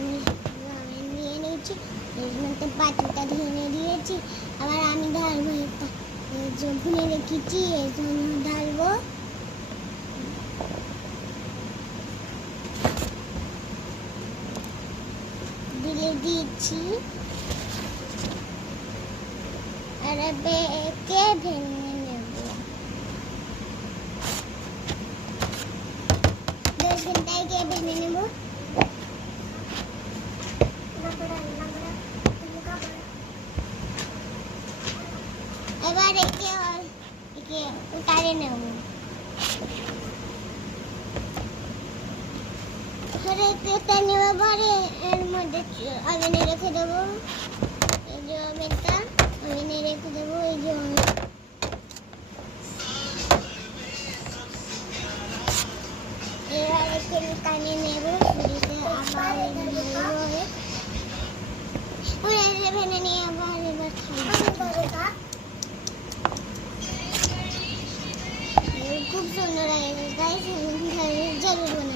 নিয়েছি আমি নিয়ে নিয়েছি এর মধ্যে পাতিটা ঢেলে দিয়েছি আবার আমি ঢালবো এটা ভুনে রেখেছি এর জন্য ঢালবো দিয়ে দিয়েছি আর একে ভেঙে নেব 10 ঘন্টায় কে ভেঙে নেব এবার একে উতারে নেব এটা নেওয়ার পরে এর মধ্যে ওভেনে রেখে দেবো এই যে ওভেনটা ওভেনে রেখে দেবো এই যে এবার একে টানে নেব ছুরিতে আবার ভেঙে নিয়ে আবার এবার খুব সুন্দর লাগে গাইস জরুর